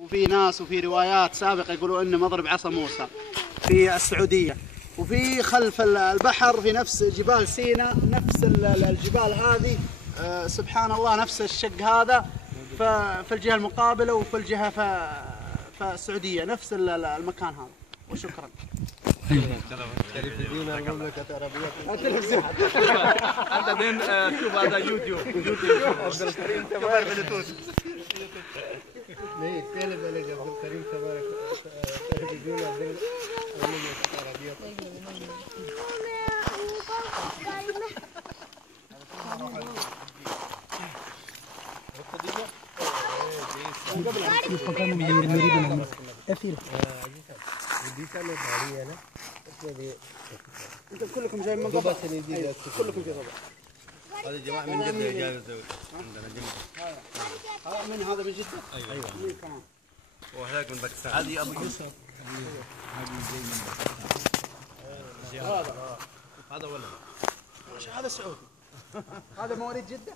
وفي ناس وفي روايات سابقة يقولوا إنه مضرب عصا موسى في السعودية. وفي خلف البحر في نفس جبال سيناء، نفس الجبال هذه سبحان الله نفس الشق هذا في الجهة المقابلة، وفي الجهة في السعودية نفس المكان هذا. وشكرا. تلفزيون المملكة العربية التلفزيون انت دين شوف هذا يوتيوب عبد الكريم تبارك بلوتوث. नहीं पहले पहले जब अब्दुल करीम तबारक تلفزيون المملكة العربية انتم كلكم جايين من قبل. كلكم في قبل. هذا جماعة من جدة جاي عندنا جماعة. هذا من هذا من جدة؟ ايوه. مين كمان؟ وهذاك من باكستان. هذه أبو يوسف. هذه جاي من باكستان. هذا ولا؟ هذا سعودي. هذا مواليد جدة؟